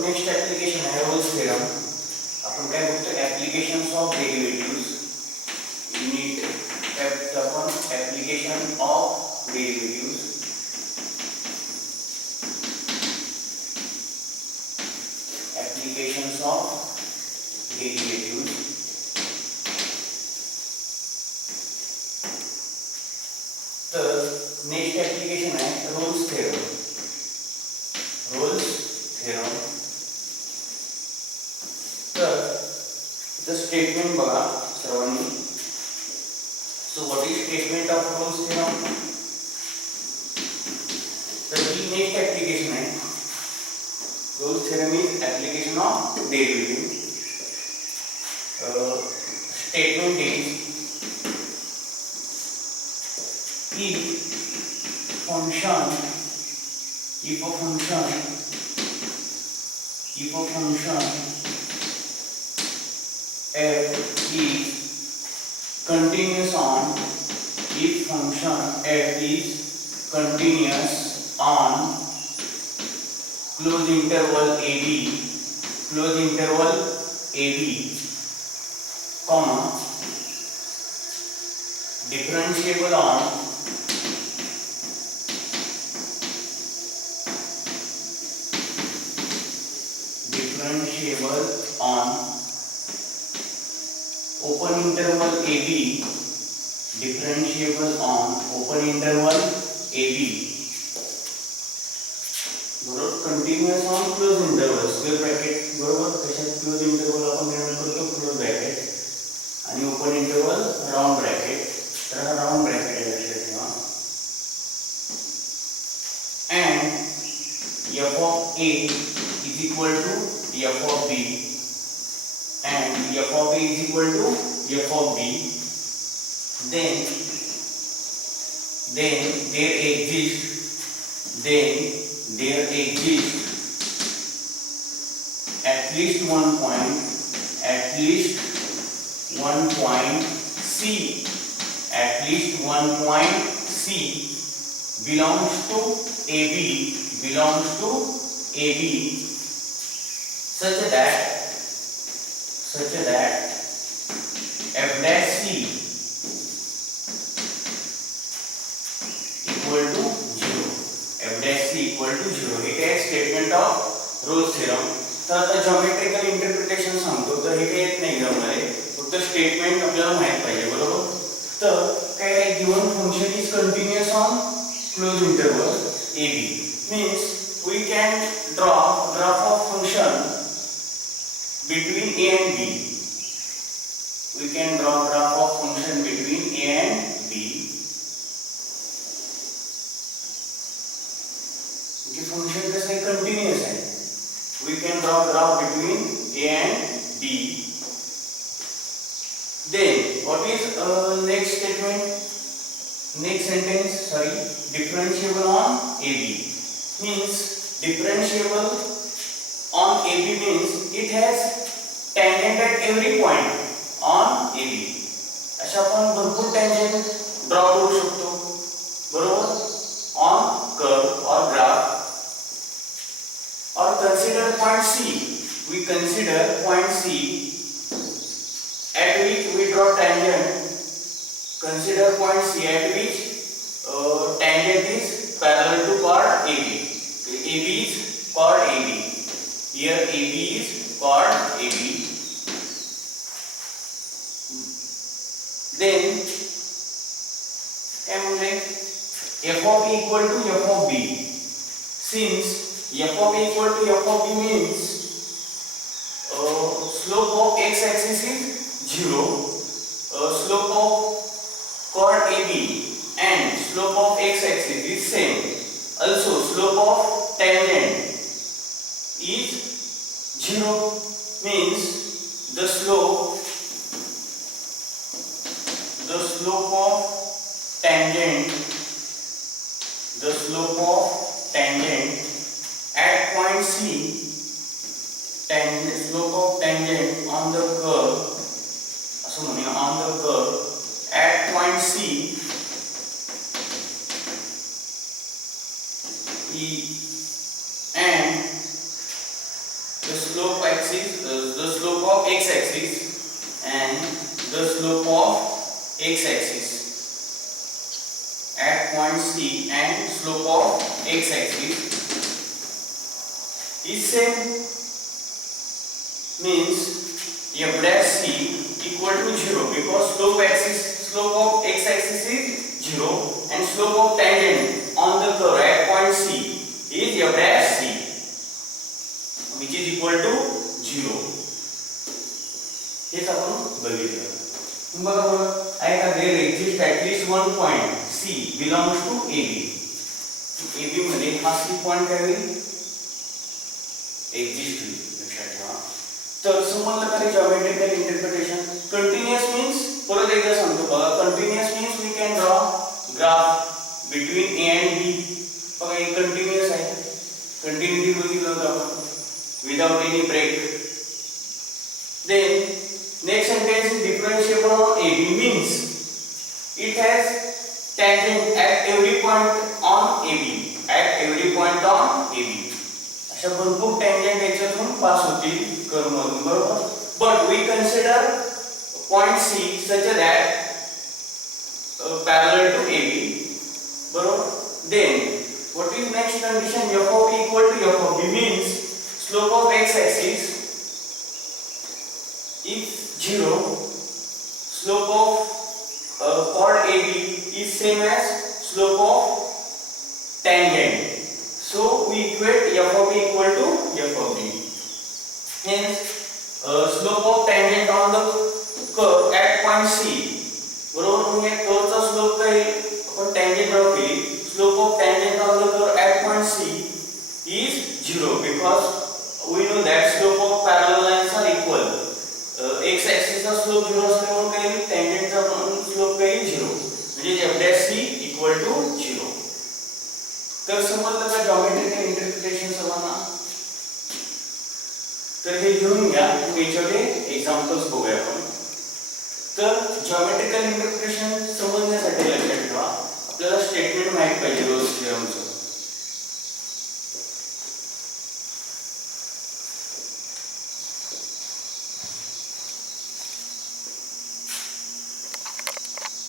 Next application आहे Rolle's theorem. आपण काय बघतो applications of derivatives. Unit fact आपण application of derivatives. Applications of derivatives. तर नेक्स्ट ऍप्लिकेशन आहे रोल्स थेरम. Rolle's theorem. तर इथं स्टेटमेंट बघा सर्वांनी. So what is statement of Rolle's theorem? तर ही नेक्स्ट ऍप्लिकेशन आहे. Rolle's theorem is application of derivative. Statement is if a function f is continuous on closed interval ab comma differentiable on open interval ab, differentiable on open interval ab, बरोबर. Continuous on close interval square bracket, बरोबर. कशात close interval आपण निर्माण करतो close bracket आणि open interval round bracket. तर हा round bracket आहे, लक्षात ठेवा. and f of a is equal to f of b and f of a is equal to f of b, then there exists at least one point c belongs to ab such that f dash c equal to 0. f dash c equal to 0. हे काय statement of Rolle's theorem. तर आता geometrical interpretation सांगतो. तर हे काय येत नाही एक्झाममध्ये, फक्त स्टेटमेंट आपल्याला माहित पाहिजे, बरोबर. तर काय आहे, given function is continuous on close interval ab means we can draw graph of function between a and b. We can draw graph of function between a and b. क्योंकि फंक्शन कैसे continuous है. We can draw graph between a and b. Then what is next statement? Next sentence, sorry, differentiable on ab means differentiable on ab means it has tangent at every point on ab. अशा आपण भरपूर tangent draw करू शकतो, बरोबर. on curve or graph. or consider point c. We consider point c at which we draw tangent. Consider point c at which tangent is parallel to chord AB. AB is chord AB. Here AB is chord AB. Then f of a equal to f of b. Since f of a equal to f of b means slope of x axis is 0. Slope of chord AB and slope of x axis is same. Also slope of tangent is 0 means the slope of tangent at point C, slope of tangent on the curve, on the curve at point C and axis and the slope of x axis at point C and slope of x axis is same, means f dash c equal to 0 because slope of x axis is 0 and slope of tangent on the curve at point C is f dash c, which is equal to 0. हेच आपण बघितलं. बघा बघा ऐका, there exists at least one point C belongs to AB. AB मध्ये हा C point काय होईल, exist होईल, लक्षात ठेवा. तर समजलं का रे जॉमेट्रिकल इंटरप्रिटेशन. कंटिन्युअस मीन्स परत एकदा सांगतो बघा, continuous means we can draw graph between A and B. बघा हे कंटिन्युअस आहे, कंटिन्युटी बघितलं होतं आपण, without any break. Then next sentence is differentiable on AB means it has tangent at every point on AB. At every point on AB. अशा भरपूर tangent याच्यातून पास होतील curve मधून, बरोबर. But we consider point C such that parallel to AB, बरोबर. Then what is next condition? F of A equal to F of B means slope of x axis if 0, slope of chord AB is same as slope of tangent. So we equate f of A equal to f of B. Hence slope of tangent on the curve at point C, बरोबर. मग या कर्वचा slope काय, आपण tangent draw केली, slope of tangent on the curve at point C is 0 because we know that slope of parallel lines are equal. x axis चा slope 0 असल्यामुळे काय येईल, tangent चा स्लोप काय येईल 0, म्हणजे f dash c equal to 0. तर समजलं का जॉमेट्रिकल इंटरप्रिटेशन सर्वांना. तर हे लिहून घ्या, याच्याकडे एक्झाम्पल्स बघूया आपण. तर जॉमेट्रिकल इंटरप्रिटेशन समजण्यासाठी लक्षात ठेवा, आपल्याला स्टेटमेंट माहित पाहिजे रोल्स थेरमचं.